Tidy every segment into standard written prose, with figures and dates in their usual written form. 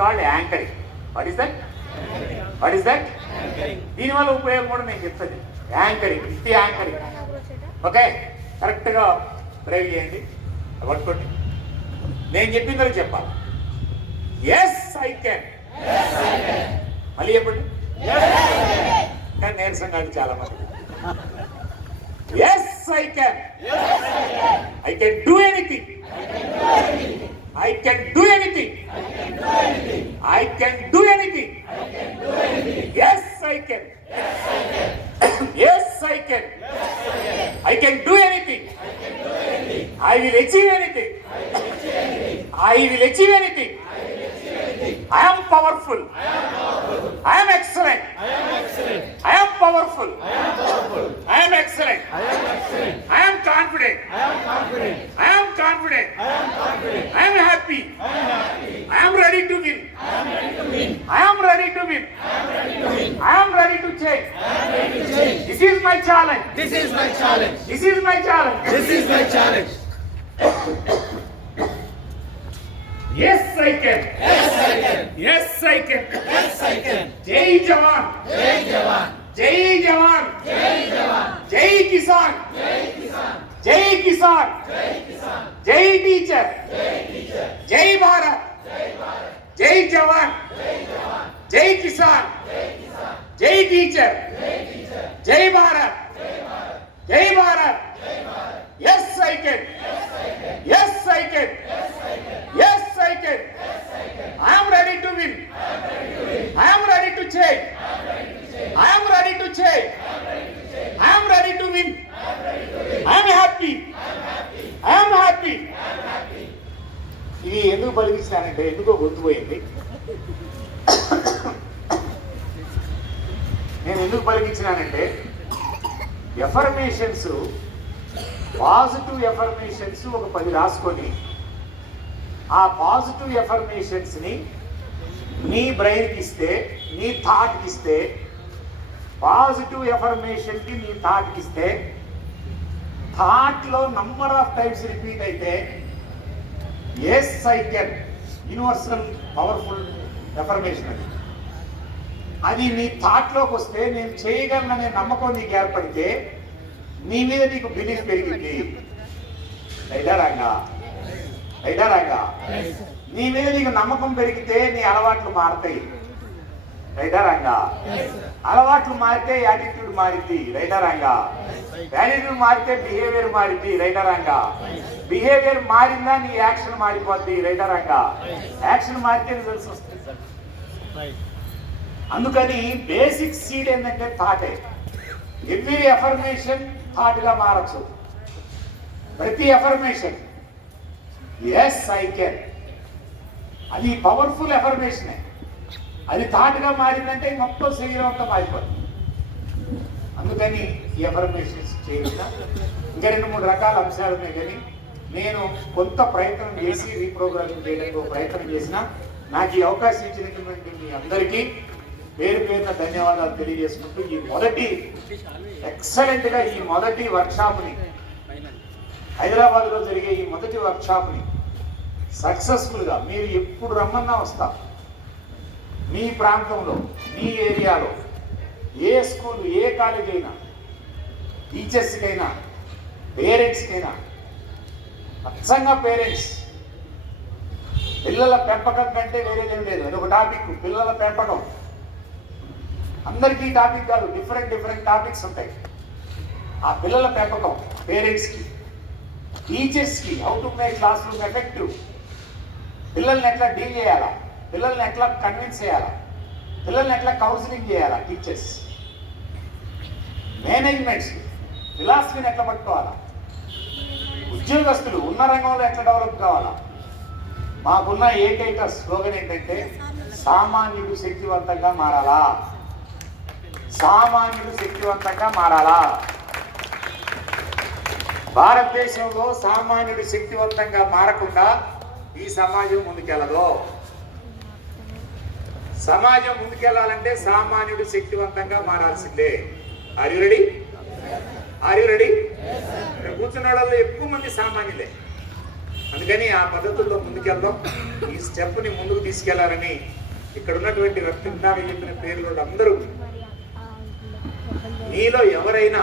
Called anchoring. What is that? దీనివల్ల ఉపయోగం కూడా నేను చెప్తాను. యాంకరింగ్, ఇది యాంకరింగ్. ఓకే, కరెక్ట్గా డ్రైవ్ చేయండి, పట్టుకోండి. నేను చెప్పిందో చెప్పాలి. Yes I can. మళ్ళీ చెప్పండి. కానీ నీరసం కాదు చాలా మంది. Yes I can. I can do anything. I can do anything. I can do anything. Yes, I can. Yes, I can. I can do anything. I will achieve anything. I will achieve anything. I am powerful. I am excellent. I am powerful. I am excellent. I am confident. I am confident. I am happy. I am ready to win. I am ready to win. I am ready to change. This is my challenge. This is my challenge. This is my challenge. This is my challenge. Yes, I can. Yes, I can. Yes, I can. Yes, I can. Jai Jawan. Jai Jawan. Jai Jawan. Jai Jawan. Jai Kisan. Jai Kisan. Jai Kisan. Jai Kisan. Jai Teacher. Jai Teacher. Jai Bharat. Jai Bharat. Jai Jawan. Jai Jawan. Jai Kisan. Jai Kisan. Jai Teacher. Jai Teacher. Jai Bharat. Jai Bharat. Jai Bharat. Jai Bharat. Yes, I can. Yes, I can. Yes, I can. Yes, I can. Yes, I can. Yes, I can. I am ready to win. I am ready to win. I am ready to change. I am ready to change. I am ready to change. I am ready to change. I am ready to win. I am ready to win. I am happy. I am happy. I am happy. I am happy. ఇది ఎందుకు పలికిస్తానంటే ఎందుకో గుర్తుపోయింది. నేను ఎందుకు పలికించినానంటే affirmations, positive affirmations ఒక 10 రాసుకొని ఆ positive ఎఫర్మేషన్స్ని నీ బ్రెయిన్కి ఇస్తే, నీ థాట్కి ఇస్తే, పాజిటివ్ ఎఫర్మేషన్కి నీ థాట్కి ఇస్తే, థాట్లో నంబర్ ఆఫ్ టైమ్స్ రిపీట్ అయితే yes I can, universal powerful affirmation అది. అది నీ థాట్లోకి వస్తే నేను చేయగలననే నమ్మకం నీకు ఏర్పడితే నీ మీద నీకు బిలీఫ్ పెరిగింది. రైటారాంగా నీ మీద నీకు నమ్మకం పెరిగితే నీ అలవాట్లు మారుతాయి. రైటారాంగా అలవాట్లు మారితే యాటిట్యూడ్ మారింది. రైటారాంగా యాటిట్యూడ్ మారితే బిహేవియర్ మారింది. రైటారాంగా బిహేవియర్ మారిందా నీ యాక్షన్ మారిపోద్ది. రైటారాంగా యాక్షన్ మారితే రిజల్ట్స్ వస్తుంది. అందుకని బేసిక్ సీడ్ ఏంటంటే థాటే. ఎవ్రీ ఎఫర్మేషన్ థాట్గా మారచ్చు. ప్రతి ఎఫర్మేషన్ ఎస్ ఐ కెన్ అది పవర్ఫుల్ ఎఫర్మేషనే. అది థాట్గా మారిందంటే మొత్తం శరీరం అంతా మారిపోతుంది. అందుకని ఈ ఎఫర్మేషన్స్ చేయాలి. ఇంకా 2-3 రకాల అంశాలు ఉన్నాయి. కానీ నేను కొంత ప్రయత్నం చేసి రీప్రోగ్రామింగ్ చేయడానికి ప్రయత్నం చేసిన నాకు ఈ అవకాశం ఇచ్చినటువంటి మీ అందరికీ పేరు పేరున ధన్యవాదాలు తెలియజేసుకుంటూ ఈ మొదటి ఎక్సలెంట్గా ఈ మొదటి వర్క్షాప్ని హైదరాబాద్లో జరిగే ఈ మొదటి వర్క్షాప్ని సక్సెస్ఫుల్గా మీరు ఎప్పుడు రమ్మన్నా వస్తాం. మీ ప్రాంతంలో, మీ ఏరియాలో ఏ స్కూల్, ఏ కాలేజ్ అయినా, టీచర్స్కైనా, పేరెంట్స్కైనా, అచ్చంగా పేరెంట్స్ పిల్లల పెంపకం కంటే వేరేదేం లేదు. అది ఒక టాపిక్, పిల్లల పెంపకం. అందరికీ టాపిక్ కాదు, డిఫరెంట్ టాపిక్స్ ఉంటాయి. ఆ పిల్లల పెంపకం పేరెంట్స్కి, టీచర్స్కి, how to make class room effective, పిల్లల్ని ఎట్లా డీల్ చేయాలా, పిల్లల్ని ఎట్లా కన్విన్స్ చేయాలా, పిల్లల్ని ఎట్లా కౌన్సిలింగ్ చేయాలా, టీచర్స్, మేనేజ్మెంట్స్ ఫిలాసఫీని ఎట్లా పట్టుకోవాలా, ఉద్యోగస్తులు ఉన్న రంగంలో ఎట్లా డెవలప్ కావాలా. మాకున్న ఏకైక స్లోగన్ ఏంటంటే సామాన్యుడు శక్తివంతంగా మారాలా. సామాన్యుడు శక్తివంతంగా మారాలా. భారతదేశంలో సామాన్యుడు శక్తివంతంగా మారకుండా ఈ సమాజం ముందుకెళ్ళదు. సమాజం ముందుకెళ్ళాలంటే సామాన్యుడు శక్తివంతంగా మారాల్సిందే. Are you ready? Are you ready? కూర్చున్న వాళ్ళలో ఎక్కువ మంది సామాన్యులే. అందుకని ఆ పద్ధతుల్లో ముందుకెళ్దాం. ఈ స్టెప్ని ముందుకు తీసుకెళ్లాలని ఇక్కడ ఉన్నటువంటి వ్యక్తి ఇందాక చెప్పిన పేర్లు అందరూ మీలో ఎవరైనా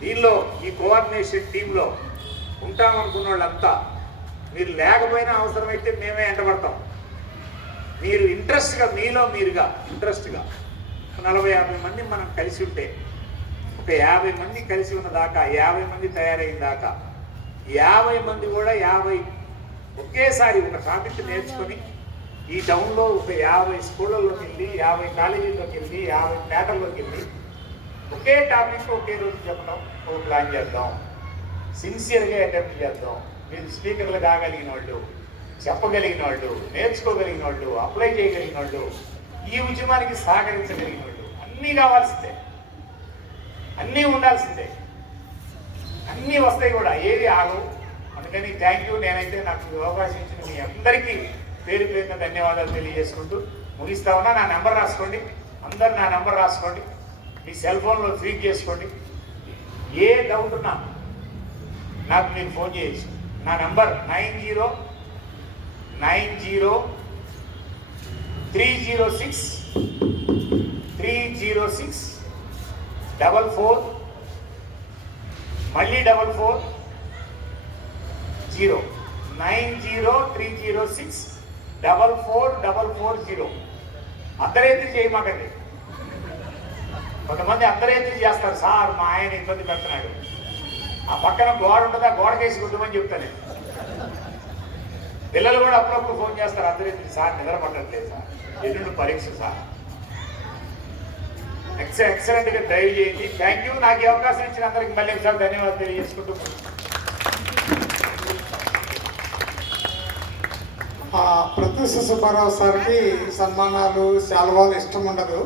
దీనిలో ఈ కోఆర్డినేషన్ టీంలో ఉంటామనుకున్న వాళ్ళంతా మీరు లేకపోయినా అవసరమైతే మేమే ఎంటబడతాం. మీరు ఇంట్రెస్ట్గా మీలో మీరుగా ఇంట్రెస్ట్గా 40-50 మంది మనం కలిసి ఉంటే ఒక 50 మంది కలిసి ఉన్న దాకా 50 మంది తయారైన దాకా 50 మంది కూడా 50 ఒకేసారి ఒక టాపిక్ నేర్చుకొని ఈ టౌన్లో ఒక 50 స్కూళ్ళల్లోకి వెళ్ళి 50 కాలేజీల్లోకి వెళ్ళి 50 పేటల్లోకి వెళ్ళి ఒకే టాపిక్ ఒకే రోజు చెప్పడం ఒక ప్లాన్ చేద్దాం. సిన్సియర్గా అటెంప్ట్ చేద్దాం. మీరు స్పీకర్లు కాగలిగిన వాళ్ళు, చెప్పగలిగిన వాళ్ళు, నేర్చుకోగలిగిన వాళ్ళు, అప్లై చేయగలిగిన వాళ్ళు, ఈ ఉద్యమానికి సహకరించగలిగిన వాళ్ళు అన్నీ కావాల్సిందే, అన్నీ ఉండాల్సిందే, అన్నీ వస్తాయి కూడా, ఏది ఆగవు. అందుకని థ్యాంక్ యూ. నేనైతే నాకు అవకాశం ఇచ్చిన మీ అందరికీ పేరు పేరున ధన్యవాదాలు తెలియజేసుకుంటూ ముగిస్తా ఉన్నా. నా నెంబర్ రాసుకోండి, అందరు నా నెంబర్ రాసుకోండి, మీ సెల్ ఫోన్లో ఫీడ్ చేసుకోండి. ఏ డౌట్ ఉన్నా నాకు మీరు ఫోన్ చేయొచ్చు. నా నెంబర్ 90-306-440 మళ్ళీ 440 90-306-440. అర్ధరేత్రి చేయమాకండి. కొంతమంది అర్ధరేత్రి చేస్తారు. సార్ మా ఆయన ఇబ్బంది పెడుతున్నాడు, ఆ పక్కన గోడ ఉంటుందా, గోడకేసి కుట్టమని చెప్తాను. పిల్లలు కూడా అప్పుడప్పుడు ఫోన్ చేస్తారు అర్ధరేత్రి, సార్ నిద్ర పట్టట్లేదు సార్, ఎల్లుండి పరీక్ష సార్. ఎక్సలెంట్గా డ్రైవ్ చేయండి. Thank you. నాకు ఈ అవకాశం ఇచ్చిన అందరికి మళ్ళీ ఒకసారి ధన్యవాదాలు తెలియజేసుకుంటూ ప్రత్యూష సుబ్బారావు సార్కి సన్మానాలు శాలువాలు ఇష్టం ఉండదు.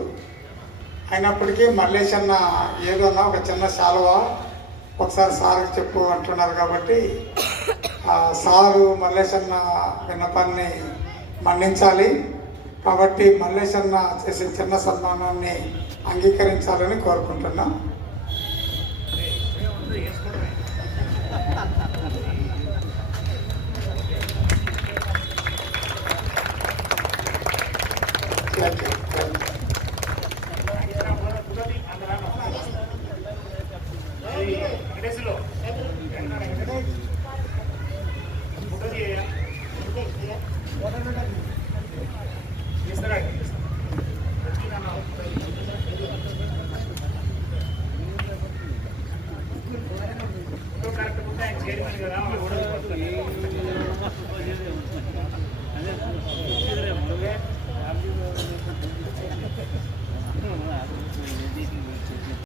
అయినప్పటికీ మల్లేష్ అన్న ఏదన్నా ఒక చిన్న శాలువా ఒకసారి సార్కి చెప్పు అంటున్నారు కాబట్టి సారు మల్లేష్ అన్న విన్నపాన్ని మన్నించాలి. కాబట్టి మల్లేష్ అన్న చేసే చిన్న సన్మానాన్ని అంగీకరించాలని కోరుకుంటున్నాం. Thank you.